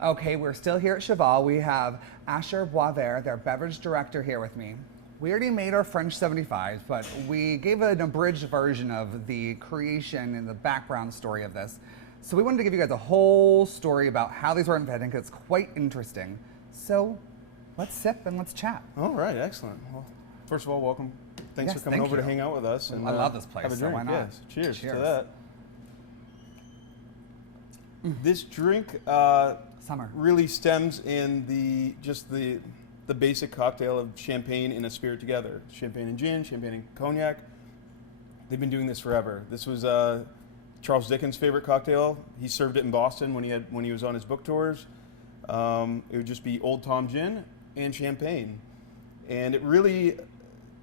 Okay, we're still here at Chaval. We have Asher Boisvert, their beverage director, here with me. We already made our French 75, but we gave an abridged version of the creation and the background story of this. So we wanted to give you guys a whole story about how these were invented, because it's quite interesting. So let's sip and let's chat. All right, excellent. Well, first of all, welcome. Thanks Yes, for coming over you. to hang out with us. And I love this place, have a so drink. why not? Yes. Cheers Cheers. to that. This drink Summer. really stems in the basic cocktail of champagne and a spirit together. Champagne and gin, champagne and cognac. They've been doing this forever. This was Charles Dickens' favorite cocktail. He served it in Boston when he was on his book tours. It would just be Old Tom gin and champagne, and it really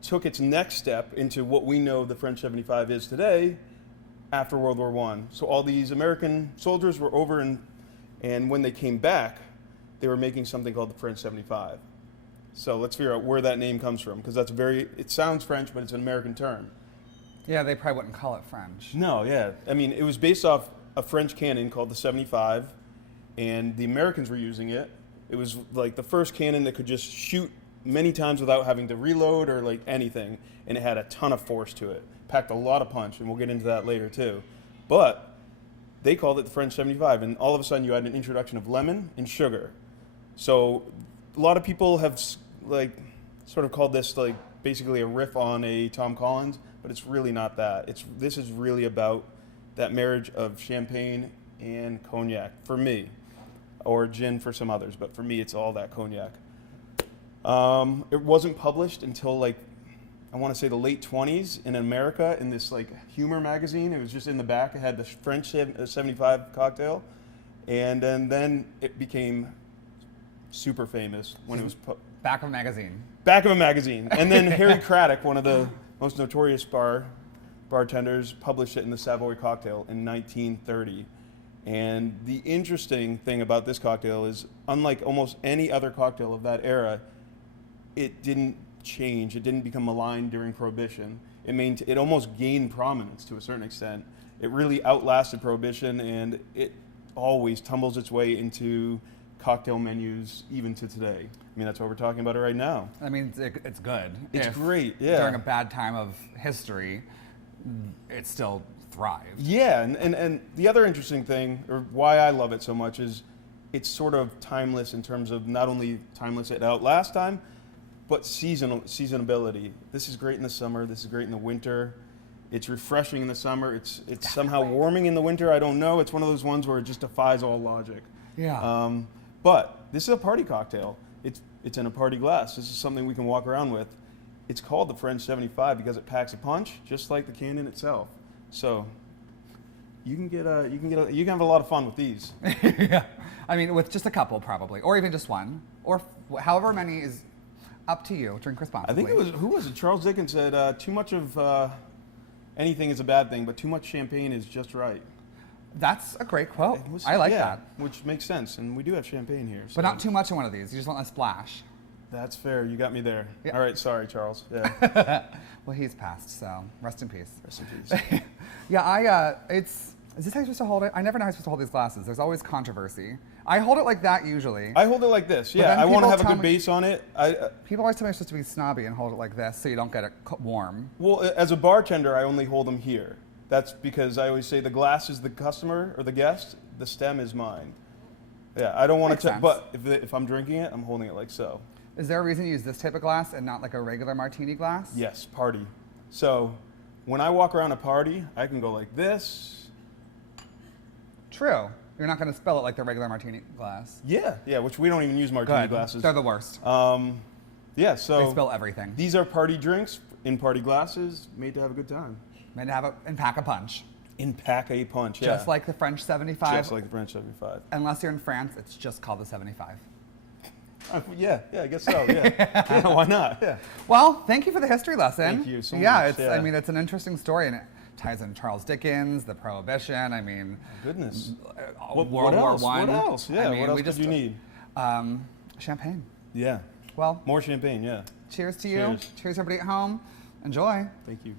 took its next step into what we know the French 75 is today after World War I. So all these American soldiers were over, and when they came back, they were making something called the French 75. So let's figure out where that name comes from, because it sounds French, but it's an American term. Yeah, they probably wouldn't call it French. No, yeah. I mean, it was based off a French cannon called the 75, and the Americans were using it. It was like the first cannon that could just shoot many times without having to reload or like anything, and it had a ton of force to it. Packed a lot of punch, and we'll get into that later too. But they called it the French 75, and all of a sudden you had an introduction of lemon and sugar. So a lot of people have like sort of called this like basically a riff on a Tom Collins, but it's really not that. This is really about that marriage of champagne and cognac for me, or gin for some others, but for me it's all that cognac. It wasn't published until like I want to say the late 20s in America in this like humor magazine. It was just in the back. It had the French 75 cocktail, and then it became super famous when it was Back of a magazine. back of a magazine. And then Harry Craddock, one of the most notorious bartenders, published it in the Savoy cocktail in 1930. And the interesting thing about this cocktail is, unlike almost any other cocktail of that era, it didn't change. It didn't become maligned during Prohibition. It almost gained prominence to a certain extent. It really outlasted Prohibition, and it always tumbles its way into cocktail menus even to today. I mean, that's why we're talking about it right now. I mean, it's good. It's If great, yeah. During a bad time of history, it still thrived. Yeah, and the other interesting thing, or why I love it so much, is it's sort of timeless in terms of not only timeless it outlasts time, but seasonability. This is great in the summer. This is great in the winter. It's refreshing in the summer. It's somehow warming in the winter. I don't know. It's one of those ones where it just defies all logic. Yeah. But this is a party cocktail. It's in a party glass. This is something we can walk around with. It's called the French 75 because it packs a punch, just like the cannon itself. So you can have a lot of fun with these. Yeah. I mean, with just a couple probably, or even just one, or however many is up to you. Drink responsibly. I think who was it? Charles Dickens said, too much of anything is a bad thing, but too much champagne is just right. That's a great quote. I like that. Which makes sense, and we do have champagne here. So. But not too much in one of these. You just want a splash. That's fair. You got me there. Yeah. All right, sorry, Charles. Yeah. Well, he's passed, so rest in peace. Rest in peace. Yeah, is this how you're supposed to hold it? I never know how you're supposed to hold these glasses. There's always controversy. I hold it like that usually. I hold it like this. But Yeah, then I want to people have a tell good me- base on it. People always tell me I'm supposed to be snobby and hold it like this so you don't get it warm. Well, as a bartender, I only hold them here. That's because I always say the glass is the customer or the guest, the stem is mine. Yeah, I don't want Makes to, sense. but if I'm drinking it, I'm holding it like so. Is there a reason you use this type of glass and not like a regular martini glass? Yes, party. So when I walk around a party, I can go like this. True. You're not going to spill it like the regular martini glass. Yeah, which we don't even use martini Good. glasses. They're the worst. Yeah, so They spill everything. these are party drinks in party glasses, made to have a good time. Meant to have and pack a punch. In pack a punch, yeah. Just like the French 75. Just like the French 75. Unless you're in France, it's just called the 75. Yeah, I guess so. Yeah, yeah, why not? Yeah. Well, thank you for the history lesson. Thank you so Yeah, much, I mean, it's an interesting story, and it ties in Charles Dickens, the Prohibition. I mean, Goodness. World what War else? I. What else? Yeah, I mean, what else we did just, you need? Champagne. Yeah, Well, more champagne. Yeah. cheers to you. Cheers. Cheers, everybody at home. Enjoy. Thank you.